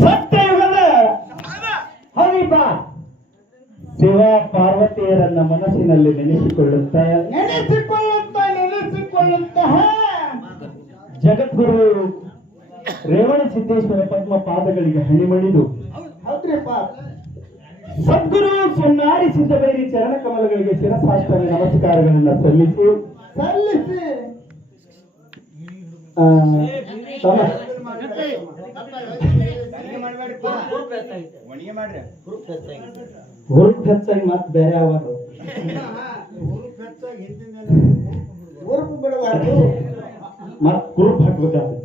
ಸತ್ಯಯುಗದ ಹರಿಬ. ಶಿವ ಪಾರ್ವತಿಯರನ್ನ ಮನಸ್ಸಿನಲ್ಲಿ ನೆನೆಸಿಕೊಳ್ಳುತ್ತ. ನೆನೆಸಿಕೊಳ್ಳುತ್ತ ನೆನೆಸಿಕೊಳ್ಳುತ್ತಹ ಜಗದ್ಗುರು ರೇವಣ ಸಿದ್ದೇಶ್ವರ ಪದ್ಮ ಪಾದಗಳಿಗೆ ಹಣಿಮಣಿದು. ಮಣಿದು ಸದ್ಗುರು ಸುನ್ನಾರಿ ಸಿದ್ದಬೇರಿ ಚರಣ ಕಮಲಗಳಿಗೆ ಶಿರಸಾಷ್ಟಾಂಗ ನಮಸ್ಕಾರಗಳನ್ನ ಸಲ್ಲಿಸಿ. ಸಲ್ಲಿಸಿ. ಹುರುಪ್ ಹೆಚ್ಚಾಗಿ ಮತ್ತೆ ಬೇರೆ ಅವರು ಮತ್ ಕುರುಪ್ ಹಾಕ್ಬೇಕಾಗ್ತದೆ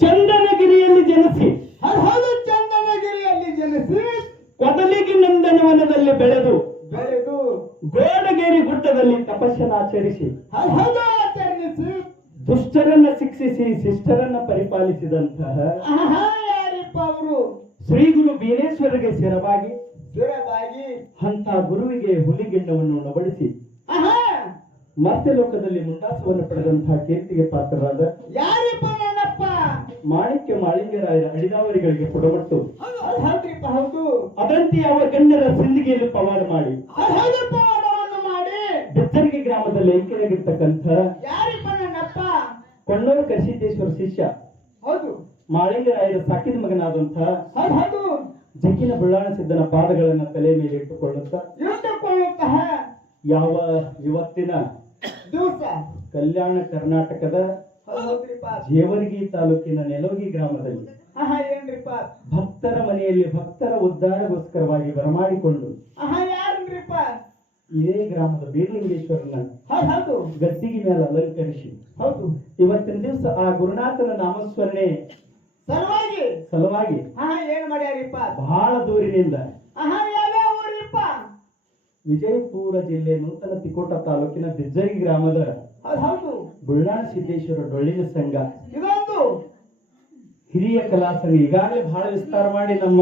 ಚಂದನಗಿರಿಯಲ್ಲಿ ಜನಿಸಿ. ಚಂದನಗಿರಿಯಲ್ಲಿ ಜನಿಸಿ ಕೊದಲಿಗೆ ನಂದನವನದಲ್ಲಿ ಬೆಳೆದು. ಬೆಳೆದು. ಗೋಡಗೇರಿ ಗುಡ್ಡದಲ್ಲಿ ತಪಸ್ಸನ್ನು ಆಚರಿಸಿ. ದುಷ್ಟರನ್ನ ಶಿಕ್ಷಿಸಿ ಶಿಷ್ಟರನ್ನ ಪರಿಪಾಲಿಸಿದಂತಹ ಯಾರಿಪ್ಪ ಅವರು? ಶ್ರೀ ಗುರು ಬೀರೇಶ್ವರಿಗೆ ಸೇರವಾಗಿ ಸ್ಥಿರವಾಗಿ ಅಂತ ಗುರುವಿಗೆ ಹುಲಿಗಿಣ್ಣವನ್ನು ಉಣಬಡಿಸಿ ಮತ್ತೆ ಲೋಕದಲ್ಲಿ ಮುಂಡಾಸವನ್ನು ಪಡೆದಂತಹ ಕೀರ್ತಿಗೆ ಪಾತ್ರರಾದ ಯಾರಿಪ್ಪ ನನ್ನಪ್ಪ ಮಾಣಿಕ್ಯ ಮಾಳಿಂಗರಾಯರ ಅಡಿದಾವರಿಗಳಿಗೆ ಕೊಡಬಟ್ಟು ಹೌದು ಅದರಂತೆ ಯಾವ ಗಣ್ಯರ ಸಿಂದಿಗೆಯಲ್ಲಿ ಪವಾಡ ಮಾಡಿ. ಹೌದಪ್ಪ ಮಾಡಿ. ಬೆತ್ತರಿಗೆ ಗ್ರಾಮದಲ್ಲಿ ಐಕ್ಯರಾಗಿರ್ತಕ್ಕಂಥ ಯಾರಿಪ್ಪ ನನ್ನಪ್ಪ ಕೊಂಡೂರು ಶಿಷ್ಯ. ಹೌದು. ಮಾಳಿಂಗರಾಯರ ಸಾಕಿದ ಮಗನಾದಂತಹ ಹೌದು ಜಕ್ಕಿನ ಬುಳ್ಳಾಣ ಸಿದ್ದನ ಪಾದಗಳನ್ನ ತಲೆ ಮೇಲೆ ಇಟ್ಟುಕೊಳ್ಳುತ್ತ ಯಾವ ಇವತ್ತಿನ ದಿವಸ. ಕಲ್ಯಾಣ ಕರ್ನಾಟಕದ ಜೇವರ್ಗಿ ತಾಲೂಕಿನ ನೆಲೋಗಿ ಗ್ರಾಮದಲ್ಲಿ ಭಕ್ತರ ಮನೆಯಲ್ಲಿ ಭಕ್ತರ ಉದ್ಧಾರಗೋಸ್ಕರವಾಗಿ ಬರಮಾಡಿಕೊಂಡು ಇದೇ ಗ್ರಾಮದ ಬೀರಲಿಂಗೇಶ್ವರನ ಹೌದು ಗದ್ದಿಗೆ ಮೇಲೆ ಅಲಂಕರಿಸಿ ಹೌದು. ಇವತ್ತಿನ ದಿವಸ ಆ ಗುರುನಾಥನ ನಾಮಸ್ಮರಣೆ ಸಲುವಾಗಿ. ಸಲುವಾಗಿ. ಆಹಾ ಏನ್ ಮಾಡ್ಯಾರಿಪ್ಪ? ಬಹಳ ದೂರಿನಿಂದ. ಆಹಾ ಯಾವ್ಯಾವ ಊರಿಪ್ಪ? ವಿಜಯಪುರ ಜಿಲ್ಲೆ ನೂತನ ತಿಕೋಟ ತಾಲೂಕಿನ ಬಿಜ್ಜರಿ ಗ್ರಾಮದ ಹೌದು ಬುಳ್ಳಾಣ ಸಿದ್ದೇಶ್ವರ ಡೊಳ್ಳಿನ ಸಂಘ. ಇದೊಂದು ಹಿರಿಯ ಕಲಾ ಸಂಘ ಈಗಾಗಲೇ ಬಹಳ ವಿಸ್ತಾರ ಮಾಡಿ ನಮ್ಮ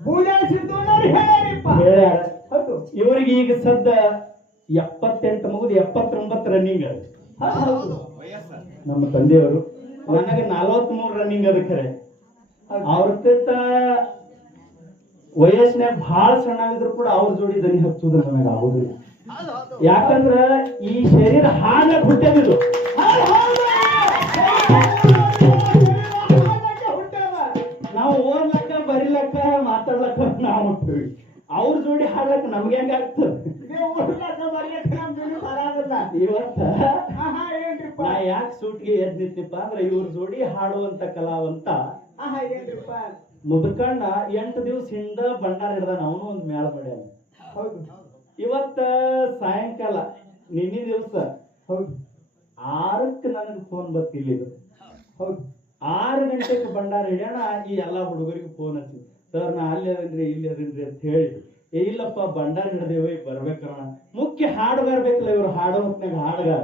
ಬೂಜಾರ ಸಿದ್ದಣ್ಣವ್ರು ಹೇಳ್ಯಾರಿಪ್ಪ. ಹೇಳ್ಯಾರ. ಹೌದು. ಇವರಿಗೆ ಈಗ ಸದ್ದ ಎಪ್ಪತ್ತೆಂಟು ಮುಗಿದು ಎಪ್ಪತ್ತೊಂಬತ್ತು ರನ್ನಿಂಗ್ ನಮ್ಮ ತಂದೆಯವರು ನನಗೆ ನಲವತ್ತ್ ಮೂರು ರನ್ನಿಂಗ್ ಅದ ಖರೆ. ಅವ್ರಕ್ಕಿಂತ ವಯಸ್ಸಿನಾಗ ಬಹಳ ಸಣ್ಣವಿದ್ರು ಕೂಡ ಅವ್ರ ಜೋಡಿ ದನಿ ಹಚ್ಚುದು ನನಗೆ ಆಗುದಿಲ್ಲ. ಯಾಕಂದ್ರ ಈ ಶರೀರ ಹಾಳಾಗಿ ಹುಟ್ಟ್ಯದಿದು ಯಾಕೆ ಸೂಟ್ಗೆ ಎದ್ ನಿಂತಿಪ್ಪ ಅಂದ್ರೆ ಇವ್ರ ಜೋಡಿ ಹಾಡುವಂತ ಕಲಾವಂತ ಮುದುಕಣ್ಣ ಎಂಟು ದಿವಸ ಹಿಂದ ಬಂಡಾರ ಹಿಡ್ದಾನ ಅವನು ಒಂದು ಮೇಳ ಮಾಡ್ಯಾನ. ಇವತ್ತ ಸಾಯಂಕಾಲ ನಿನ್ನೆ ದಿವಸ ಹೌದು. ಆರಕ್ಕೆ ನನಗೆ ಫೋನ್ ಬರ್ತಿಲ್ಲ ಹೌದು. ಆರು ಗಂಟೆಗೆ ಬಂಡಾರ ಹಿಡ್ಯಾಣ ಈ ಎಲ್ಲಾ ಹುಡುಗರಿಗೆ ಫೋನ್ ಹಚ್ಚಿ ಸರ್ ನಾ ಅಲ್ಲಿ ಅದನ್ರಿ ಇಲ್ಲಿ ಅದನ್ರಿ ಅಂತ ಹೇಳಿ. ಏ ಇಲ್ಲಪ್ಪ ಬಂಡಾರ ಹಿಡ್ದೇವ ಬರ್ಬೇಕಣ್ಣ ಮುಖ್ಯ ಹಾಡು ಬರ್ಬೇಕಲ್ಲ ಇವ್ರು ಹಾಡೋ ಹೊತ್ನಾಗ ಹಾಡ್ಗಾರ.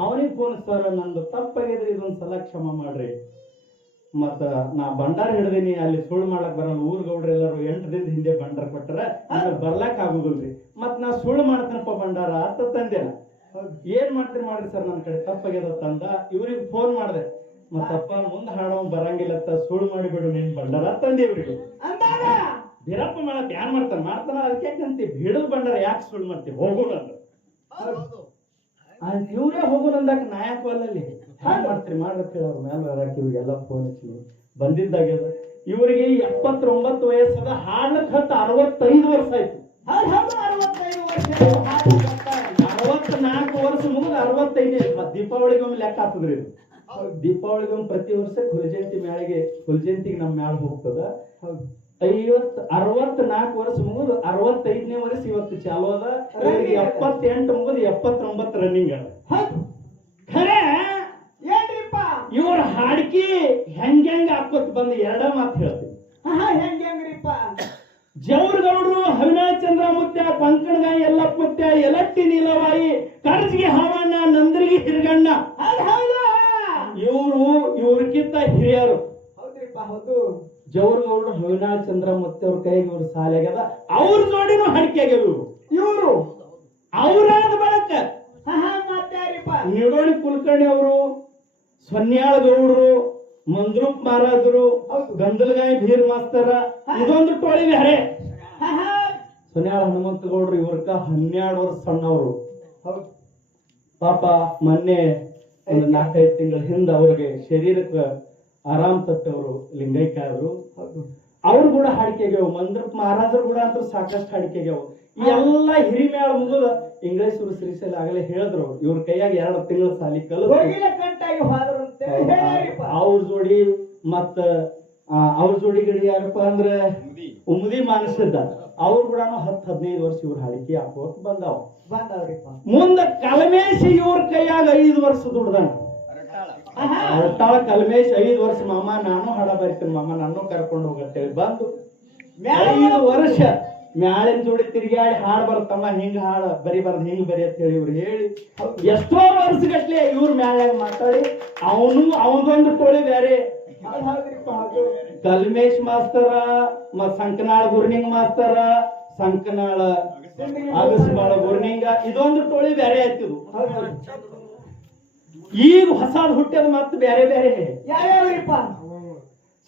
ಅವನಿಗೆ ಫೋನ್ ಸರ್ ನಂದು ತಪ್ಪಾಗಿದ್ರೆ ಇದೊಂದ್ ಸಲ ಕ್ಷಮ ಮಾಡ್ರಿ. ಮತ್ತ ನಾ ಭಂಡಾರ ಹಿಡ್ದೀನಿ ಅಲ್ಲಿ ಸುಳ್ಳು ಮಾಡಕ್ ಬರಲ್ಲ. ಊರ್ ಗೌಡ್ರ ಎಲ್ಲರೂ ಎಂಟು ದಿನದ ಹಿಂದೆ ಭಂಡಾರ ಕೊಟ್ಟರೆ ಅಂದ್ರೆ ಬರ್ಲಾಕ್ ಆಗುದಿಲ್ರಿ. ಮತ್ ನಾ ಸುಳ್ಳು ಮಾಡ್ತೇನಪ್ಪ ಭಂಡಾರ ಅಂತ ತಂದೆ ಏನ್ ಮಾಡ್ತೀರಿ ಮಾಡ್ರಿ ಸರ್ ನನ್ನ ಕಡೆ? ತಪ್ಪಾಗ್ಯದ ತಂದ. ಇವ್ರಿಗೆ ಫೋನ್ ಮಾಡ್ದೆ. ಮತ್ತಪ್ಪ ಮುಂದ್ ಹಾಡೋ ಬರಂಗಿಲ್ಲ ಅಂತ ಸುಳ್ಳು ಮಾಡಿಬಿಡು ನಿನ್ ಭಂಡಾರ ತಂದೆ ಇವ್ರಿಗೆ. ಬೀರಪ್ಪ ಮಾಡತ್ ಯಾನ್ ಮಾಡ್ತಾನ? ಮಾಡ್ತಾನ ಅದಕ್ಕೆ ಅಂತೀವಿ ಬಿಡಲ್ ಭಂಡಾರ ಯಾಕೆ ಸುಳ್ಳು ಮಾಡ್ತೀವಿ ಹೋಗೋಣ ಅಲ್ಲಿ ಇವ್ರೇ ಹೋಗೋಣ ಅಂದಾಗ ನಾ ಯಾಕೆ ಅಲ್ಲಲ್ಲಿ? ಹ್ಯಾಂಗ ಮಾಡ್ತೀರಿ ಅವ್ರ ಮೇಲೆ ಬರಾಕ್ ಇವ್ರಿಗೆಲ್ಲ ಫೋನ್ ಹಚ್ಚಿ ಬಂದಿದ್ದಾಗ ಇವರಿಗೆ ಎಪ್ಪತ್ತೊಂಬತ್ತು ವಯಸ್ಸದ ಹಾಡ್ಲಕ್ ಹತ್ತು ಅರವತ್ತೈದು ವರ್ಷ ಆಯ್ತು. ಹೌದು ಹೌದು ಅರವತ್ನಾಲ್ಕು ವರ್ಷ ಮುಗಿದ ಅರವತ್ತೈದು ಮತ್ತೆ ದೀಪಾವಳಿಗೊಮ್ಮೆ ಲೆಕ್ಕ ಆಗ್ತದ್ರಿ ಇದು. ದೀಪಾವಳಿಗೊಮ್ಮೆ ಪ್ರತಿ ವರ್ಷ ಹುಲಜಯಂತಿ ಮೇಳಿಗೆ ಹುಲಜಯಂತಿಗೆ ನಮ್ಮ ಮ್ಯಾಳ ಹೋಗ್ತದ. ಐವತ್ ಅರವತ್ನಾಲ್ಕು ವರ್ಷ ಮುಗಿದು ಅರವತ್ತೈದನೇ ವರ್ಷ ಇವತ್ತು ಚಾಲು ಅದ. ಎಪ್ಪತ್ತೆಂಟು ಮುಗಿದು ಎಪ್ಪತ್ತೊಂಬತ್ತು ರನ್ನಿಂಗ್ ಅದ. ಖರೆ? ಏನ್ರಿಪ್ಪ? ಇವ್ರ ಹಾಡ್ಕಿ ಹೆಂಗ್ ಹೆಂಗ್ ಹಾಕೋತ್ ಬಂದು ಎರಡ ಮಾತು ಹೇಳ್ತೀನಿ. ಹೆಂಗ್ ಹೆಂಗ್ರಿಪ್ಪ? ಜೌರ್ಗೌಡ್ರು ಅವಿನಾಶ್ ಚಂದ್ರ ಮುತ್ಯ ಪಂಕಣಗಾಯಿ ಎಲ್ಲ ಮುತ್ಯ ಯಲಟ್ಟಿ ನೀಲವಾಯಿ ಕರ್ಜಿಗೆ ಹಾವಣ್ಣ ನಂದ್ರಿಗೆ ಹಿರಗಣ್ಣ. ಇವರು ಇವ್ರಕ್ಕಿಂತ ಹಿರಿಯರು. ಹೌದ್ರಿಪ್ಪ ಹೌದು. ಜೌರ್ಗೌಡ್ರು ಅವಿನಾಶ್ ಚಂದ್ರ ಮತ್ತೆ ಅವ್ರ ಕೈಗೆ ಇವ್ರ ಸಾಲಾಗ್ಯದ ಅವ್ರ ಜೋಡಿನೂ ಹಣಿಕೆ ಆಗ್ಯವು. ಇವ್ರು? ಅವರಾದ ಬಳಕ. ನಿಡೋಣಿ ಕುಲಕರ್ಣಿ ಅವರು ಸ್ವನ್ಯಾಳ ಗೌಡರು ಮಂದ್ರೂಪ್ ಮಹಾರಾಜರು ಹೌದು. ಗಂದಲಗಾಯಿ ಭೀರ್ ಮಾಸ್ತರ ಇದೊಂದು ಟೋಳಿ ಬೇರೆ. ಹಾ, ಹಾ. ಸೊನ್ಯಾಳ ಹನುಮಂತ ಗೌಡ್ರು ಇವ್ರಕ ಹನ್ನೆರಡು ವರ್ಷ ಸಣ್ಣವರು. ಪಾಪ ಮೊನ್ನೆ ಒಂದು ನಾಲ್ಕೈದು ತಿಂಗಳ ಹಿಂದೆ ಅವ್ರಿಗೆ ಶರೀರಕ್ಕೆ ಆರಾಮ್ ತಟ್ಟವರು ಲಿಂಗೈಕ್ಯ ಅವರು. ಹೌದು ಅವ್ರು ಕೂಡ ಹಾಡಿಕೆಗ್ಯಾವ ಮಂದ್ರ ಮಹಾರಾಜರು ಕೂಡ ಅಂತ ಸಾಕಷ್ಟು ಹಾಡಿಕೆಗ್ಯಾವ ಈ ಎಲ್ಲ ಹಿರಿಮೇಳ ಮುಗಿದ ಇಂಗ್ಲೇಶ್ವರ ಶ್ರೀಶೈಲ ಆಗಲೇ ಹೇಳಿದ್ರು ಅವ್ರು. ಇವ್ರ ಕೈಯಾಗ ಎರಡು ತಿಂಗಳ ಸಾಲಿ ಕಲ್ಲು ಹೋಗಿಲ್ಲ ಕಂಟಾಗಿ ಹೋದ್ರು ಅಂತ ಹೇಳ್ಯಾರಿಪ್ಪ ಅವ್ರ ಜೋಡಿ ಮತ್ತ ಆ, ಅವ್ರ ಜೋಡಿ ಗಡಿ ಯಾರಪ್ಪ ಅಂದ್ರ ಉಮದಿ ಮಾನಸದ ಅವ್ರ ಕೂಡ ಹತ್ತು ಹದಿನೈದು ವರ್ಷ ಇವ್ರ ಹಾಡಿಕೆ ಹಾಕೋತ್ ಬಂದಾವ. ಬಂದವ್ರಿಪ್ಪ. ಮುಂದ ಕಲಮೇಶಿ ಇವ್ರ ಕೈಯಾಗ ಐದು ವರ್ಷ ದುಡ್ದಾನ. ಆಹಾ. ಅರ್ತಾಳ ಕಲ್ಮೇಶ್ ಐದು ವರ್ಷ ಮಾಮ ನಾನು ಹಾಡ ಬರಿತೀನಿ ಮಾಮ ನಾನು ಕರ್ಕೊಂಡು ಹೋಗತ್ತೇಳಿ ಬಂದು. ಐದು ವರ್ಷ ಮ್ಯಾಲಿನ ಜೋಡಿ ತಿರುಗಾಡಿ ಹಾಡ್ ಬರ್ತಮ್ಮ ಹಿಂಗ ಹಾಳು ಬರಿಬಾರ್ದು ಹಿಂಗ್ ಬರಿ ಅಂತ ಹೇಳಿ ಇವ್ರು ಹೇಳಿ. ಎಷ್ಟೋ ವರ್ಷಗಟ್ಲೆ ಇವ್ರ ಮ್ಯಾಲಾಗ ಮಾತಾಡಿ ಅವನು ಅವನದೊಂದು ಟೋಳಿ ಬೇರೆ. ಕಲ್ಮೇಶ್ ಮಾಸ್ತರ ಮತ್ ಸಂಕನಾಳ ಗುರ್ನಿಂಗ್ ಮಾಸ್ತರ ಸಂಕನಾಳ ಅಗಸ್ಬಾಳ ಗುರ್ನಿಂಗ ಇದೊಂದು ಟೋಳಿ ಬೇರೆ ಆಯ್ತು ಹೌದು. ಈಗ ಹೊಸಾದ್ ಹುಟ್ಟದ ಮತ್ತೆ ಬೇರೆ ಬೇರೆ. ಯಾವ್ಯಾವ್ರಿಪ್ಪ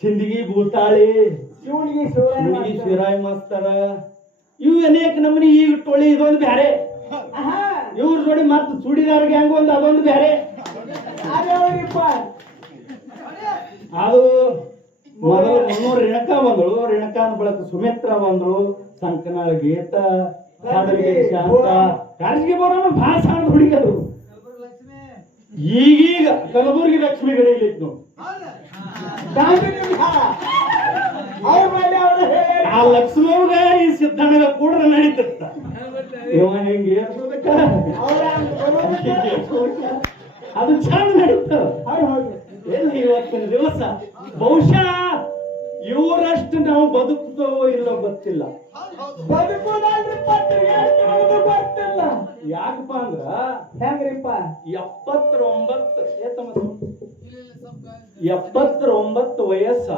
ಸಿಂದಗಿ ಭೂತಾಳಿ ಶಿವನಿಗೆ ಮಾಸ್ತರ. ಶಿವರಾಯ್ ಮಾಸ್ತರ. ಇವು ಅನೇಕ ನಮನಿ ಈಗ ಟೊಳಿ ಇದೊಂದು ಬ್ಯಾರೆ. ಆಹಾ. ಇವ್ರ ಜೋಡಿ ಮತ್ತೆ ಚೂಡಿದಾರ್ ಗ್ಯಾಂಗ್ ಒಂದು ಅದೊಂದು ಬ್ಯಾರೆ. ಯಾವ್ಯಾವ್ರಿಪ್ಪ ಅದು ಮೊದಲು ಮುನ್ನೂರು ರೇಣಕ ಬಂದಳು ರೇಣುಕಾನ ಬಳಕ ಸುಮಿತ್ರ ಬಂದಳು ಸಂಕನಾಳ ಗೀತ ಕಾಡಲಿಗೆ ಶಾಂತ. ಕಾರಜಿಗೆ ಬರೋಣ ಅದು ಈಗೀಗ ಕಲಬುರ್ಗಿ ಲಕ್ಷ್ಮಿ ಗಡಿಯಲ್ಲಿತ್ತು ಹೇಳ್ಯಾರಿ. ಆ ಲಕ್ಷ್ಮವ್ಗ ಈ ಸಿದ್ಧಾಂತ ಕೂಡ ನಡೀತಿತ್ತ. ಇವ ಹೆಂಗೆ ಅದು ಚಂದ ನಡೀತ. ಇವತ್ತಿನ ದಿವಸ? ಬಹುಶಃ ಇವರಷ್ಟು ನಾವು ಬದುಕೋ ಇಲ್ಲ ಗೊತ್ತಿಲ್ಲ. ಗೊತ್ತಿಲ್ಲ ಯಾಕಪ್ಪ ಅಂದ್ರ ಹೆಂಗ್ರಿಪ್ಪ? ಎಪ್ಪತ್ತೊಂಬತ್ತು ಎಪ್ಪತ್ತೊಂಬತ್ತು ವಯಸ್ಸ.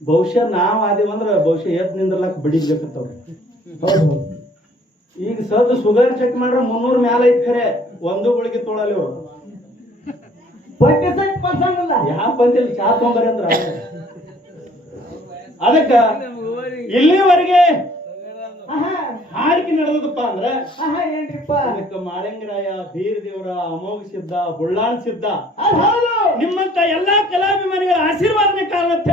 ಬಹುಶಃ ನಾವ್ ಆದೇವಂದ್ರ ಬಹುಶಃ ಎದ್ ನಿಂದ್ರಲಕ್ ಬಡಿಬೇಕತ್ತವ್ರ ಈಗ ಸದ್ ಶುಗರ್ ಚೆಕ್ ಮಾಡ್ರ ಮುನ್ನೂರ್ ಮ್ಯಾಲ ಐತ್ ಖರೆ. ಒಂದು ಗುಳಿಗೆ ತೊಳಲಿ ಅವ್ರು ಬಡ್ಡಿ ಸಹಿತ ಪಲ್ಸಂಗಿಲ್ಲ ಯಾವ ಬಂದಿಲ್ಲ? ಚಾ ತೊಂಬರಿ ಅಂದ್ರ. ಅದಕ್ಕ ಇಲ್ಲಿವರೆಗೆ ಹಾಡಿಕೆ ನಡೆದದಪ್ಪ ಅಂದ್ರ ಅದಕ್ಕ ಮಾಳಿಂಗರಾಯ ಬೀರ್ ದೇವರ ಅಮೋಘ ಸಿದ್ಧ ಬುಳ್ಳಾನ್ ಸಿದ್ಧ. ನಿಮ್ಮಂತ ಎಲ್ಲಾ ಕಲಾಭಿಮಾನಿಗಳ ಆಶೀರ್ವಾದನೆ ಕಾರಣ ಅಂತ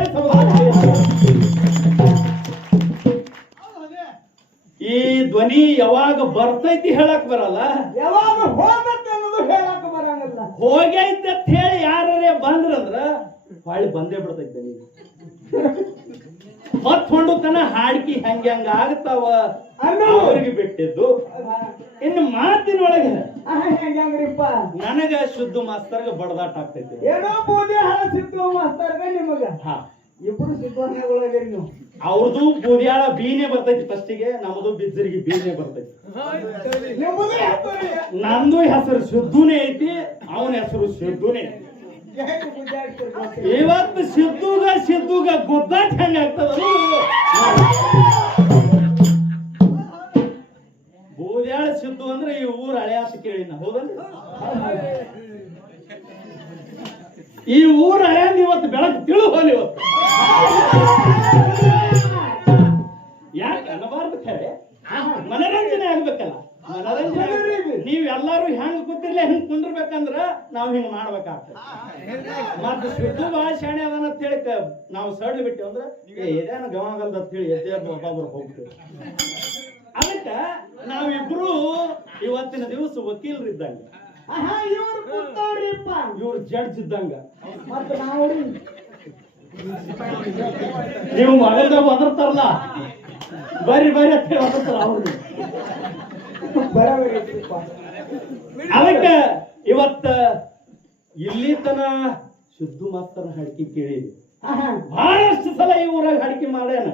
ಈ ಧ್ವನಿ ಯಾವಾಗ ಬರ್ತೈತಿ ಹೇಳಕ್ ಬರಲ್ಲ? ಯಾವಾಗ ಹೋಗೈತೆ ಅಂತ ಹೇಳಿ ಯಾರೇ ಬಂದ್ರಂದ್ರ ಹೊಳ್ಳಿ ಬಂದೇ ಬಿಡ್ತೈತೆ ನೀವು ಮತ್ ಹೊಂಡು ತನ ಹಾಡ್ಕಿ ಹೆಂಗ ಹೆಂಗ ಆಗ್ತಾವ. ಅವ್ರಿಗೆ ಬಿಟ್ಟಿದ್ದು. ಇನ್ನು ಮಾತಿನೊಳಗೆ ನನಗ ಶುದ್ಧ ಮಾಸ್ತರ್ಗ ಬಡದಾಟ ಆಗ್ತೈತಿ. ಏನೋ ಬೂದಿ ಸಿದ್ದು ಮಾಸ್ತರ್ಗ ನಿಮಗ. ಇಬ್ರು ನೀವು. ಅವ್ರದ್ದು ಬೂದಿಯಾಳ ಬೀನೆ ಬರ್ತೈತಿ ಫಸ್ಟಿಗೆ ನಮ್ದು ಬಿದ್ದರಿಗೆ ಬೀನೆ ಬರ್ತೈತಿ. ನಂದು ಹೆಸರು ಸಿದ್ಧುನೇ ಐತಿ, ಅವನ ಹೆಸರು ಸಿದ್ಧುನೇ ಇವತ್ತು ಸಿದ್ದುಗ ಸಿದ್ದುಗ ಗುದ್ದಾಟ ಹೆಂಗ ಆಗ್ತದ ಬೂದ್ಯಾಳ ಸಿದ್ದು ಅಂದ್ರೆ ಈ ಊರ ಅಳೆಯಾಸ ಕೇಳಿನ ಹೌದಲ್ಲ ಈ ಊರ ಹಳೆಯಂದ ಇವತ್ತು ಬೆಳಕು ತಿಳು ಹೋಲಿ ಇವತ್ತು. ಯಾಕೆ ಅನ್ನಬಾರ್ದು ಖರೆ? ಮನರಂಜನೆ ಆಗ್ಬೇಕಲ್ಲ. ಮನರಂಜನೆ. ನೀವ್ ಎಲ್ಲಾರು ಹೆಂಗ್ ಕೂತಿರ್ಲಿ ಹೆಂಗ್ ಕುಂದಿರ್ಬೇಕಂದ್ರ ನಾವ್ ಹಿಂಗ್ ಮಾಡ್ಬೇಕಾಗ್ತದೆ. ಮತ್ತ ಶುದ್ಧ ಭಾಷಣೆ ಅದನ್ನ ಹೇಳಿ ನಾವು ಸಡ್ಲ್ ಬಿಟ್ಟಿವಿ ಅಂದ್ರ ಏನ ಇದೇನ ಗಮಗಲ್ದ ಅಂತ ಹೇಳಿ ಎದ್ದೆ ಒಬ್ಬೊಬ್ರು ಹೋಗ್ತೀವಿ. ಅದಕ್ಕ ನಾವಿಬ್ರು ಇವತ್ತಿನ ದಿವಸ ವಕೀಲರಿದ್ದಂಗ. ಆಹಾ ಇವ್ರು ಕೂತವ್ರಿಪ್ಪ. ಇವ್ರು ಜಡ್ಜ್ ಇದ್ದಂಗ. ಮತ್ತೆ ನಾವು ನೀವು ಮಗದ ಒದರ್ತಾರಲ್ಲ. ಬರ್ರಿ ಬರ್ರಿ ಅಂತ ಹೇಳಿ ಒದರ್ತಾರ ಅವ್ರು. ಅದಕ್ಕ ಇವತ್ತ ಇಲ್ಲಿ ತನ ಶುದ್ಧ ಮಾತ್ರ ಹಾಡಿಕೆ ಕೇಳಿ ಬಹಳಷ್ಟು ಸಲ ಈ ಊರಾಗ ಹಾಡಿಕೆ ಮಾಡ್ಯಾನ.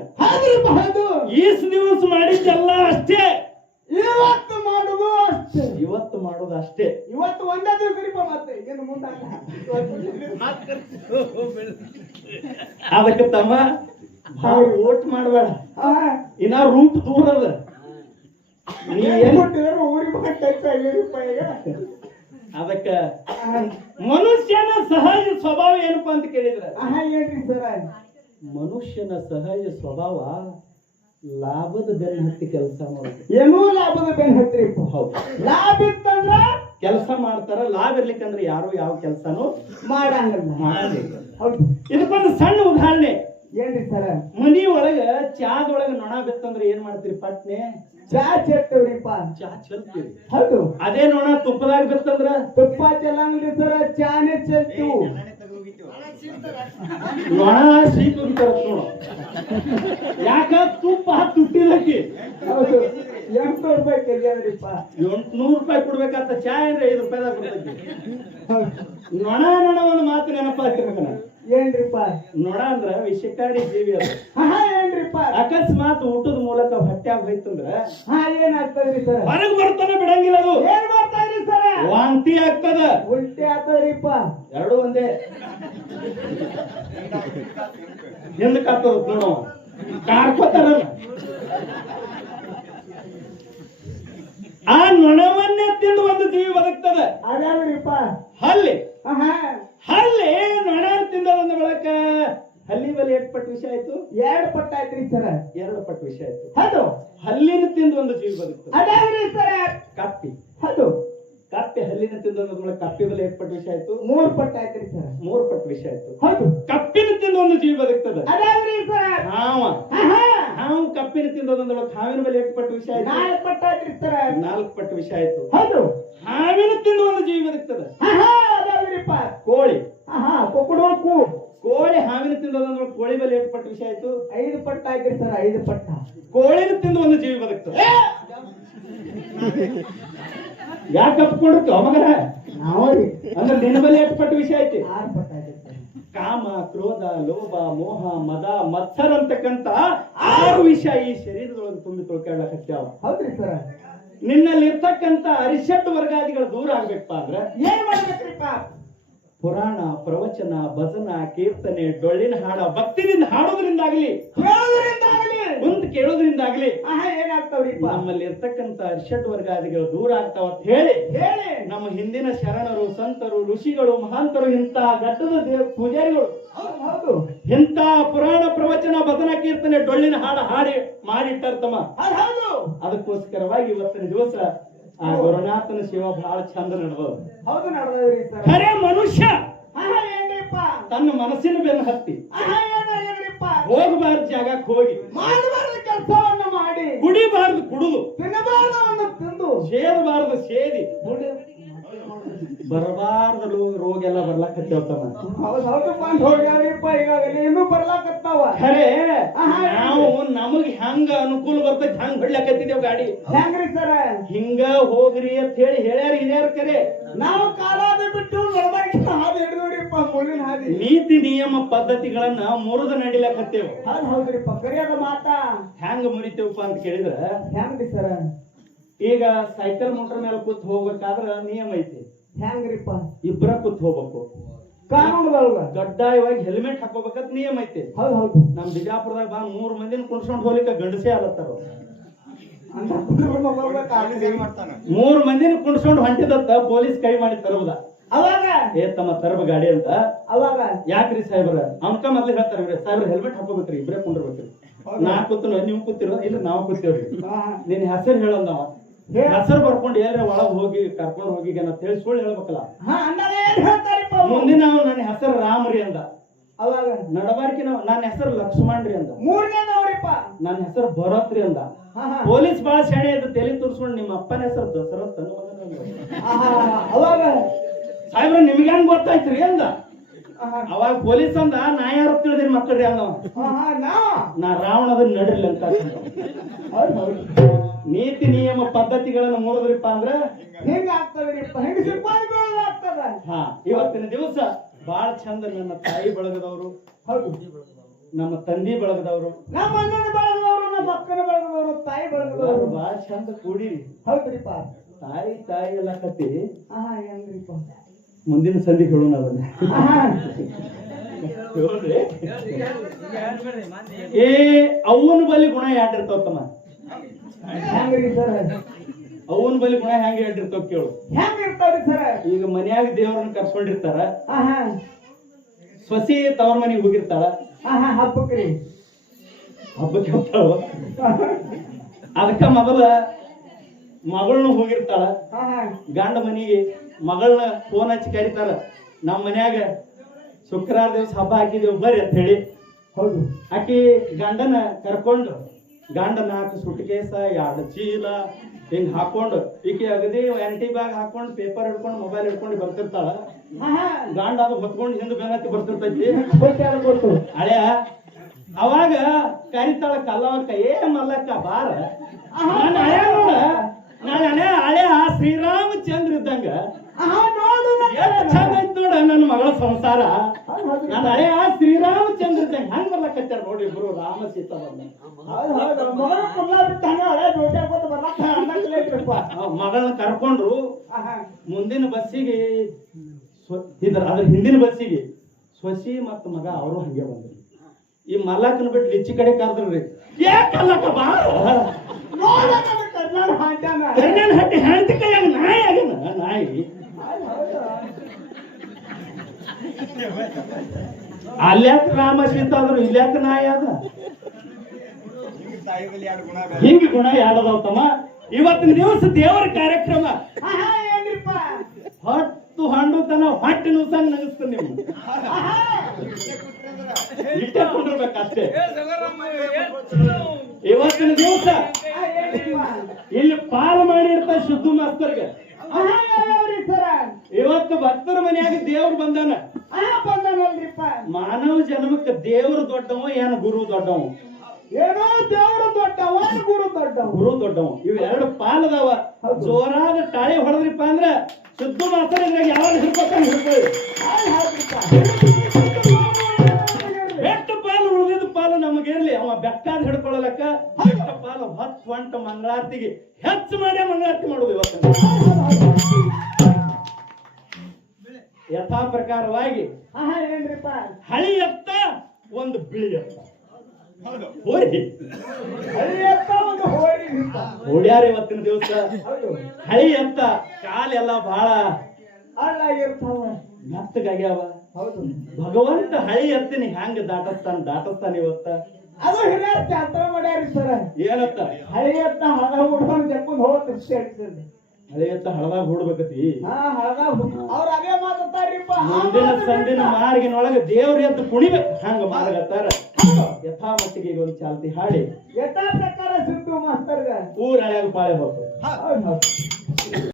ಈಸ್ ದಿವಸ ಮಾಡಿದ್ದೆಲ್ಲ ಅಷ್ಟೇ. ಇವತ್ತು ಮಾಡುದು ಅಷ್ಟೇ. ಇವತ್ತು ಮಾಡೋದು ಅಷ್ಟೇ. ಇವತ್ತು ಒಂದೇ ದಿವಸ ಮತ್ತೆ ಮುಂದೆ ಅದಕ್ಕೆ ತಮ್ಮ ಭಾಳ ಓಟ್ ಮಾಡಬೇಡ. ಇನ್ನ ರೂಟ್ ದೂರ ಅದ. ನೀ ಏನ್ ಅದಕ್ಕ ಮನುಷ್ಯನ ಸಹಜ ಸ್ವಭಾವ ಏನಪ್ಪಾ ಅಂತ ಕೇಳಿದ್ರ? ಹೇಳ್ರಿ ಸರ. ಮನುಷ್ಯನ ಸಹಜ ಸ್ವಭಾವ ಲಾಭದ ಬೆನ್ನ ಹತ್ತಿ ಕೆಲಸ ಮಾಡೋದು ಏನೂ ಲಾಭದ ಬೆನ್ ಹತ್ತಿ ಹೌದು. ಲಾಭ ಇತ್ತಂದ್ರ ಕೆಲಸ ಮಾಡ್ತಾರ ಲಾಭ ಇರ್ಲಿಕ್ಕಂದ್ರೆ ಯಾರು ಯಾವ ಕೆಲಸನೂ ಮಾಡಂಗ ಮಾಡಂಗಿಲ್ಲ ಹೌದು. ಇದಕ್ಕೊಂದು ಸಣ್ಣ ಉದಾಹರಣೆ. ಏನ್ರಿ ಸರ ಮನಿ ಒಳಗ ಚಾದೊಳಗ ನೊಣ ಬಿತ್ತಂದ್ರ ಏನ್ ಮಾಡ್ತೀರಿ? ಪಟ್ನೆ? ಚಾ ಚೆತ್ತವ್ರಿಪ್ಪ ಚಾ ಚೆಲ್ತೀರಿ. ಹೌದು. ಅದೇ ನೊಣ ತುಪ್ಪದಾಗ ಬಿತ್ತಂದ್ರ? ತುಪ್ಪ ಚೆಲ್ಲಂಗ್ರಿ ಸರ ಚಾನೆ ಚೆಲ್ತು ನೊಣ ನೋಡು. ಯಾಕ ತುಪ್ಪ ತುಟ್ಟಿದಕ್ಕೆ? ಹೌದು. ಎಂಟು ರೂಪಾಯಿ ಅದ್ರಿಪ್ಪ ಎಂಟ್ನೂರು ರೂಪಾಯಿ ಕೊಡ್ಬೇಕಂತ ಚಾ ಏನ್ರಿ ಐದು ರೂಪಾಯಿದಾಗ ಕೊಡ್ತೈತಿ. ನೊಣ ನೊಣ ಒಂದು ಮಾತು ನೆನಪಾಗ್ತಿರ್ಬೇಕು ಹಾಕಿರ್ಬೇಕನ ಏನ್ರಿಪ್ಪ? ನೋಡ ಅಂದ್ರ ವಿಷಕಾರಿ ಜೀವಿ ಅದು. ಆಹಾ ಏನ್ರಿಪ್ಪ? ಅಕಸ್ಮಾತ್ ಊಟದ ಮೂಲಕ ಹೊಟ್ಟ್ಯಾಗ ಹೋಯ್ತಂದ್ರ ಹಾ ಏನಾಗ್ತದ್ರಿ ಸರ್? ಹೊರಗ್ ಬರ್ತಾನೆ ಬಿಡಂಗಿಲ್ಲ ಅದು. ಏನ್ ಮಾಡ್ತಾ ಸರ್? ವಾಂತಿ ಆಗ್ತದ. ಉಲ್ಟಿ ಆಗ್ತದ್ರಿಪ್ಪ. ಎರಡು ಒಂದೇ. ಹಿಂದಕ್ಕೆ ಆಗ್ತದ ನೋಡು. ಕಾರ್ಕೋತಾರಲ್ಲ ಆ ನೊಣವನ್ನೇ ತಿಂದು ಒಂದು ಜೀವಿ ಬದುಕ್ತದೆ. ಅದ್ಯಾವ್ರಿಪ್ಪ ಹಲ್ಲಿ. ಹಲ್ಲಿ ನೊಣ ತಿಂದದಂದ ಬಳಕ ಹಲ್ಲಿ ಬಲಿ ಎಷ್ಟು ಪಟ್ಟು ವಿಷಯ ಆಯ್ತು? ಎರಡ್ ಪಟ್ಟ ಆಯ್ತ್ರಿ ಸರ. ಎರಡು ಪಟ್ಟು ವಿಷಯ ಆಯ್ತು. ಹೌದು. ಹಲ್ಲಿನ ತಿಂದು ಒಂದು ಜೀವಿ ಬದುಕ್ತು ಅದಾವ್ರಿ ಸರ. ಕಪ್ಪಿ. ಹೌದು. ಕಪ್ಪೆ ಹಲ್ಲಿನ ತಿಂದದ ಮೂಲಕ ಕಪ್ಪಿ ಬಲಿ ಎಷ್ಟು ಪಟ್ಟು ವಿಷಯ ಆಯ್ತು? ಮೂರ್ ಪಟ್ಟ ಆಯ್ತ್ರಿ ಸರ. ಮೂರು ಪಟ್ಟು ವಿಷಯ ಆಯ್ತು. ಹೌದು. ಕಪ್ಪಿನ ತಿಂದು ಒಂದು ಜೀವಿ ಬದುಕ್ತದೆ. ಅದಾವ್ರಿ ಸರ. ಹಾವ. ಹಾವು ಕಪ್ಪಿನ ತಿಂದದಂದ್ರೆ ಹಾವಿನ ಬಲಿ ಎಷ್ಟು ಪಟ್ಟು ವಿಷಯ ಆಯ್ತು? ನಾಲ್ಕು ಪಟ್ಟ ಆಯ್ತ್ರಿ ಸರ. ನಾಲ್ಕು ಪಟ್ಟು ವಿಷಯ ಆಯ್ತು. ಹೌದು. ಹಾವಿನ ತಿಂದು ಒಂದು ಜೀವಿ ಬದುಕ್ತದೆ ಆಹಾ ಅದ್ಯಾವ್ರಿಪ್ಪ ಕೋಳಿ ಆಹಾ ಕೊಕ್ಕಡೋಕು ಕೋಳಿ ಹಾವಿನ ಕೋಳಿ ಎಷ್ಟು ಪಟ್ಟು ವಿಷಯ ಆಯ್ತು. ಐದು ಪಟ್ಟ ಆಯ್ತ್ರಿ ಸರ್ ಐದು ಪಟ್ಟ. ಕೋಳಿನ ತಿಂದು ಒಂದು ಜೀವಿ ಬದುಕ್ತು. ಯಾಕೆ ಕಪ್ಕೊಂಡಿರ್ತು ಅಮಗರ ನಾವ್ರಿ ಅಂದ್ರೆ ನಿನ್ನ ಮೇಲೆ ಎಷ್ಟು ಪಟ್ಟ ವಿಷಯ ಐತಿ ಆರು ಪಟ್ಟ ಕಾಮ ಕ್ರೋಧ ಲೋಭ ಮೋಹ ಮದ ಮತ್ಸರ ಅಂತಕ್ಕಂತ ಆರು ವಿಷಯ ಈ ಶರೀರದೊಳಗೆ ತುಂಬಿ ತೊಳ್ಕೊಳ್ಳಕತ್ಯಾವ ಹೌದ್ರಿ ಸರ್. ನಿನ್ನಲ್ಲಿ ಇರ್ತಕ್ಕಂತ ಅರಿಷಟ್ ವರ್ಗಾದಿಗಳು ದೂರ ಆಗ್ಬೇಕಪ್ಪ ಅಂದ್ರೆ? ಏನ್ ಮಾಡ್ಬೇಕ್ರಿಪ್ಪ? ಪುರಾಣ ಪ್ರವಚನ ಭಜನ ಕೀರ್ತನೆ ಡೊಳ್ಳಿನ ಹಾಡ ಭಕ್ತಿನಿಂದ ಹಾಡೋದ್ರಿಂದಾಗ್ಲಿ ಕುಂತ್ ಕೇಳೋದ್ರಿಂದಾಗ್ಲಿ ಆಹಾ ಏನಾಗ್ತಾವ್ರಿಪ್ಪ ನಮ್ಮಲ್ಲಿ ಇರ್ತಕ್ಕಂತ ಷಡ್ ವರ್ಗಾದಿಗಳು ದೂರ ಆಗ್ತಾವ ಅಂತ ಹೇಳಿ ಹೇಳಿ. ನಮ್ಮ ಹಿಂದಿನ ಶರಣರು ಸಂತರು ಋಷಿಗಳು ಮಹಾಂತರು ಇಂಥ ಘಟ್ಟದ ಪೂಜಾರಿಗಳು. ಹೌದು ಇಂಥ ಪುರಾಣ ಪ್ರವಚನ ಭಜನ ಕೀರ್ತನೆ ಡೊಳ್ಳಿನ ಹಾಡ ಹಾಡಿ ಮಾಡಿಟ್ಟಾರ ತಮ್ಮ. ಅದಕ್ಕೋಸ್ಕರವಾಗಿ ಇವತ್ತಿನ ದಿವಸ ಆ ಗುರುನಾಥನ ಸೇವಾ ಬಹಳ ಚಂದ ನಡ್ಬೋದು ಹೌದು ಸರ್. ಖರೆ ಮನುಷ್ಯ. ಆಹಾ ಏನ್ರಿಪ್ಪ? ತನ್ನ ಮನಸ್ಸಿನ ಬೆನ್ನು ಹತ್ತಿ. ಆಹಾ ಏನಾಗ್ಯದ್ರಿಪ್ಪ ಹೋಗಬಾರ್ದು ಜಾಗಕ್ಕೆ ಹೋಗಿ. ಮಾಡಬಾರ್ದು ಕೆಲಸವನ್ನು ಮಾಡಿ. ಕುಡಿಬಾರ್ದು ಕುಡುದು. ತಿನ್ನಬಾರ್ದವನ್ನ ತಿಂದು. ಸೇದಬಾರ್ದು ಸೇದಿ. ಬರಬಾರ್ದ ರೋಗ ಎಲ್ಲ ಹೋಗ್ಯಾವ್ರಿಪ್ಪ ಈಗಾಗಲೇ ಇನ್ನೂ ಬರ್ಲಾಕತ್ತಾವ ಖರೆ. ನಾವು ನಮಗ್ ಹೆಂಗ ಅನುಕೂಲ ಬರ್ತೈತಿ ಹಂಗ ಹೊಡ್ಲಾಕತ್ತಿದೇವ್ ಗಾಡಿ. ಹೆಂಗ್ರಿ ಸರ? ಹಿಂಗ ಹೋಗ್ರಿ ಅಂತ ಹೇಳಿ ಹೇಳ್ಯಾರ ಹಿರಿಯರ್ ಕರೆ. ನಾವು ಕಾಲಾದ ಬಿಟ್ಟು ಹಾದಿ ಹಿಡಿದವ್ರಿಪ್ಪ ಮುಳ್ಳಿನ ಹಾದಿ. ನೀತಿ ನಿಯಮ ಪದ್ಧತಿಗಳನ್ನ ಮುರಿದು ನಡಿಲಕತ್ತೇವ್ ಹೌದು ಹೌದ್ರಿಪ್ಪ ಕರಿಯಾದ ಮಾತಾ. ಹೆಂಗ ಮುರಿತೇವಪ್ಪ ಅಂತ ಕೇಳಿದ್ರ? ಹೆಂಗ್ರಿ ಸರ? ಈಗ ಸೈಕಲ್ ಮೋಟರ್ ಮೇಲೆ ಕೂತ್ ಹೋಗ್ಬೇಕಾದ್ರ ನಿಯಮ ಐತಿ. ಹೆಂಗ್ರಿಪ್ಪ ಇಬ್ಬರ ಕೂತ್ ಹೋಗ್ಬೇಕು. ಕಾನೂನುಗಳ ಕಡ್ಡಾಯವಾಗಿ ಹೆಲ್ಮೆಟ್ ಹಾಕೋಬೇಕಂತ ನಿಯಮ ಐತಿ. ಹೌದು ಹೌದು. ನಮ್ ಬಿಜಾಪುರದಾಗ ಬಾ ಮೂರ್ ಮಂದಿನ ಕುಣ್ಸ್ಕೊಂಡ್ ಹೋಗ್ಲಿಕ್ಕೆ ಗಂಡಸೇ ಅಲತ್ತಾರ. ಮೂರ್ ಮಂದಿನ ಕುಣ್ಸ್ಕೊಂಡ್ ಹೊಂಟಿದತ್ತ ಪೊಲೀಸ್ ಕೈ ಮಾಡಿ ತರುವುದ. ಅವಾಗ? ಏ ತಮ್ಮ ತರಬ ಗಾಡಿ ಅಂತ. ಅವಾಗ? ಯಾಕ್ರಿ ಸಾಹೇಬ್ರ? ಅವನ್ಕ ಮೊದ್ಲು ಹೇಳ್ತಾರ ಇವ್ರೆ ಸಾಹೇಬ್ರ ಹೆಲ್ಮೆಟ್ ಹಾಕೋಬೇಕ್ರಿ ಇಬ್ರೇ ಕುಂಡಿರ್ಬೇಕ್ರಿ. ನಾ ಕೂತು ನೀವು ಕೂತಿರೋ ಇಲ್ಲ ನಾವು ಕೂತೇವ್ರಿ. ನಿನ್ ಹೆಸರು ಹೇಳಲ್ಲ ನಾವ. ಹೆಸರು ಬರ್ಕೊಂಡು ಏನ್ರ ಒಳಗ್ ಹೋಗಿ ಕರ್ಕೊಂಡು ಹೋಗಿ ಅಂತ ಹೇಳಿ ಸುಳ್ಳು ಹೇಳ್ಬೇಕಲ್ಲ? ಮುಂದಿನ ನನ್ನ ಹೆಸರು ರಾಮ್ರಿ ಅಂದ. ಅವಾಗ? ನಡಬಾರ್ಕಿ ನಾವು ನನ್ನ ಹೆಸರು ಲಕ್ಷ್ಮಣ್ರಿ ಅಂದ. ಮೂರನೇದವ್ರಿಪ್ಪ ನನ್ನ ಹೆಸರು ಭರತ್ರಿ ಅಂದ. ಪೊಲೀಸ್ ಬಾಳ ಶಾಣೆ ಇದ್ದು ತಲೆ ತೋರಿಸ್ಕೊಂಡು ನಿಮ್ಮ ಅಪ್ಪನ ಹೆಸರು ದಸರತ್ ಅವಾಗ? ಸಾಹೇಬ್ರ ನಿಮ್ಗೆ ಹೆಂಗ್ ಗೊತ್ತಾಯ್ತ್ರಿ? ಅಂದ. ಅವಾಗ ಪೊಲೀಸ್ ಅಂದ ನಾ ಯಾರು ತಿಳಿದ್ರಿ ಮಕ್ಕಳ್ರಿ ಅಂದ ನಾ? ರಾವಣದ ನಡ್ರಿ ಅಂತ. ನೀತಿ ನಿಯಮ ಪದ್ಧತಿಗಳನ್ನು ಮುರಿದ್ರಿಪ್ಪ ಅಂದ್ರ ಹಿಂಗ ಆಗ್ತದ್ರಿಪ್ಪ ಹಿಂಗ ಹಾ ಇವತ್ತಿನ ದಿವಸ ಬಾಳ ಚಂದ ನನ್ನ ತಾಯಿ ಬಳಗದವರು. ನಮ್ಮ ತಂದಿ ಬಳಗದವರು. ನಮ್ಮ ಅಣ್ಣನ ಬಳಗದವರು ನಮ್ಮ ಅಕ್ಕನ ಬಳಗದವರು ತಾಯಿ ಬಳಗದವರು. ಬಾಳ ಚಂದ ಕೂಡಿರಿ ಹೌದ್ರಿಪ್ಪ? ತಾಯಿ ತಾಯಿ ಎಲ್ಲ ಕತ್ತಿ. ಹೆಂಗ್ರಿಪ್ಪ? ಮುಂದಿನ ಸಂಧಿ ಹೇಳೋಣ ಅದನ್ನ. ಏ ಅವನ ಬಲಿ ಗುಣ ಯಾಟಿರ್ತಾವ ತಮ್ಮ ಸರ್? ಅವನ ಬಲಿ ಗುಣ ಹೆಂಗ ಹೇಳ್ತಿರ್ತಾವ್ ಕೇಳು. ಹೆಂಗ್ ಇರ್ತಾವ್ರಿ ಸರ? ಈಗ ಮನ್ಯಾಗ ದೇವ್ರನ್ನ ಕರ್ಸ್ಕೊಂಡಿರ್ತಾರ. ಸೊಸಿ ತವ್ರ ಮನೆಗೆ ಹೋಗಿರ್ತಾಳ. ಹಬ್ಬಕ್ಕೆ ಹಬ್ಬಕ್ಕೆ ಹೋಗ್ತಾಳ? ಅದಕ್ಕ ಮೊದಲ ಮಗಳನ್ನ ಹೋಗಿರ್ತಾಳ. ಗಂಡ ಮನೆಗೆ ಮಗಳನ್ನ ಫೋನ್ ಹಚ್ಚಿ ಕರೀತಾರ. ನಮ್ಮ ಮನ್ಯಾಗ ಶುಕ್ರವಾರ ದಿವಸ ಹಬ್ಬ ಹಾಕಿದೇವು ಬರ್ರಿ ಅಂತ ಹೇಳಿ. ಹೌದು. ಆಕಿ ಗಂಡನ ಕರ್ಕೊಂಡು ಗಂಡ ನಾಲ್ಕು ಸುಟ್ಕೇಸ ಎರಡು ಚೀಲ ಹಿಂಗ್ ಹಾಕೊಂಡು ಈಕೆ ಅಗದಿ ಎಂಟಿ ಬ್ಯಾಗ್ ಹಾಕೊಂಡು ಪೇಪರ್ ಹಿಡ್ಕೊಂಡು ಮೊಬೈಲ್ ಹಿಡ್ಕೊಂಡು ಬರ್ತಿರ್ತಾಳ. ಗಂಡ ಅದು ಹೊತ್ಕೊಂಡು ಹಿಂದೆ ಬೆನ್ನತ್ತಿ ಬರ್ತಿರ್ತೈತಿ. ಗೊತ್ತು ಹಳೆಯ ಅವಾಗ ಕರಿತಾಳ ಕಲ್ಲವಕ್ಕ ಏ ಮಲ್ಲಕ್ಕ ಬಾರ. ನಾನು ಹಳೆ ನೋಡ. ನಾನು ಹಳೆ ಶ್ರೀರಾಮಚಂದ್ರ ಇದ್ದಂಗ. ನೋಡು ಎಷ್ಟು ಚಂದ ಐತ್ ನೋಡ ನನ್ನ ಮಗಳ ಸಂಸಾರ. ನಾನು ಹಳೆ ಶ್ರೀರಾಮಚಂದ್ರ ಇದ್ದಂಗ. ಹಂಗ ಬರ್ಲಕತ್ತಾರ ನೋಡಿ ಗುರು ರಾಮ ಸೀತಾ ಬಂದ ಮಗಳನ್ನ ಕರ್ಕೊಂಡ್ರು ಆಹಾ ಮುಂದಿನ ಬಸ್ಸಿಗೆ ಸ್ವ- ಇದ್ರ ಅದ್ರ ಹಿಂದಿನ ಬಸ್ಸಿಗೆ ಸೊಸಿ ಮತ್ತು ಮಗ ಅವರು ಹಂಗೆ ಬಂದ್ರು. ಈ ಮಲ್ಲಕ್ಕನ ಬಿಟ್ಟು ಲಿಚ್ಚಿ ಕಡೆ ಕರೆದ್ರಿ ರೀ. ಬಾ. ನೋಡಕ ಕರ್ನಾಡ ಹಾಂಟಾನ ಹಟ್ಟಿ ಹೆಂಡತಿ ಕೈಯಾಗ ನಾಯಿ ಆಗ್ಯಾನ. ನಾಯಿ. ಅಲ್ಯಾಕ ರಾಮ ಸೀತಾದ್ರು ಇಲ್ಯಾಕ ನಾಯಿ ಅದ? ಹಿಂಗ ಗುಣ ಯಾಡದವ ತಮ್ಮ. ಇವತ್ತಿನ ದಿವಸ ದೇವರ ಕಾರ್ಯಕ್ರಮ. ಹತ್ತು ಹಣ್ಣು ತನ ಹೊಟ್ಟೆ ನುಸಂಗ್ ನಗಸ್ತ ನೀವು ಇವತ್ತಿನ ದಿವಸ ಇಲ್ಲಿ ಪಾಲು ಮಾಡಿರ್ತ ಶುದ್ಧ ಮಾಸ್ತರ್ಗೆ. ಇವತ್ತು ಭಕ್ತರ ಮನೆಯಾಗ ದೇವ್ರು ಬಂದಾನ. ಮಾನವ ಜನ್ಮಕ್ಕೆ ದೇವ್ರ ದೊಡ್ಡವ ಏನ ಗುರು ದೊಡ್ಡವ? ಏನೋ ದೇವರ ದೊಡ್ಡವ ಗುರು ದೊಡ್ಡವ. ಗುರು ದೊಡ್ಡವ. ಇವ್ ಎರಡು ಪಾಲದವ. ಜೋರಾದ ಟಾಳಿ ಹೊಡೆದ್ರಿಪ್ಪ ಅಂದ್ರೆ ಶುದ್ಧ ಮಾಡ್ತಾರೆ ಇದ್ರಾಗ ಯಾವಾಗ ಹಿಡ್ಕೊತಾನೆ ಹಿಡ್ಕೊಳ್ಳಿ. ಬೆಟ್ಟ ಪಾಲು ಉಳಿದಿದ್ದ ಪಾಲು ನಮಗಿರ್ಲಿ. ಅವ ಬೆಕ್ಕಾದ ಹಿಡ್ಕೊಳ್ಳಲಕ್ಕ ಬೆಟ್ಟ ಪಾಲು ಹತ್ತು ಹೊಂಟ ಮಂಗಳಾರತಿಗೆ. ಹೆಚ್ಚು ಮಾಡೇ ಮಂಗಳಾರತಿ ಮಾಡುದು ಇವತ್ತು. ಯಥಾ ಪ್ರಕಾರವಾಗಿ ಹಳಿ ಎತ್ತ ಒಂದು ಬಿಳಿ ಎತ್ತ. ಹೋರಿ. ಓಡ್ಯಾರ ಇವತ್ತಿನ ದಿವಸ. ಹಳಿ ಅಂತ. ಕಾಲೆಲ್ಲ ಬಹಳ ಹೌದು. ಭಗವಂತ ಹಳಿ ಎತ್ತಿನ ಹೆಂಗ್ ದಾಟಸ್ತಾನ ದಾಟಸ್ತಾನ ಇವತ್ತ? ಅದು ಹಿರಿಯರ್ ಜಾತ್ರೆ ಮಾಡ್ಯಾರಿ ಸರ. ಏನತ್ತ? ಹುಡ್ಕೊಂಡು ಜಪ್ಪನ್ ಹೋಗ್ ದೃಷ್ಟಿ ಆಗ್ತದೆ ಹಳದಾಗ ಹೂಡ್ಬೇಕತಿ ಅವ್ರ ಅದೇ ಮಾತಾಡ್ತಾರ್ರಿಪ್ಪ ಮುಂದಿನ ಸಂದಿನ ಮಾರ್ಗಿನೊಳಗೆ ದೇವ್ರ ಅಂತ ಕುಣಿಬೇಕು. ಹಂಗ ಮಾರ್ಗತ್ತಾರ ಯಥಾ ಮಟ್ಟಿಗೆ ಈಗ ಒಂದು ಚಾಲ್ತಿ ಹಾಡಿ. ಯಥಾ ಪ್ರಕಾರ ಸಿದ್ದು ಮಾಸ್ತರ್ಗ. ಊರ ಹಳ್ಯಾಗ ಪಾಳೆ ಹೋಗ್ತದೆ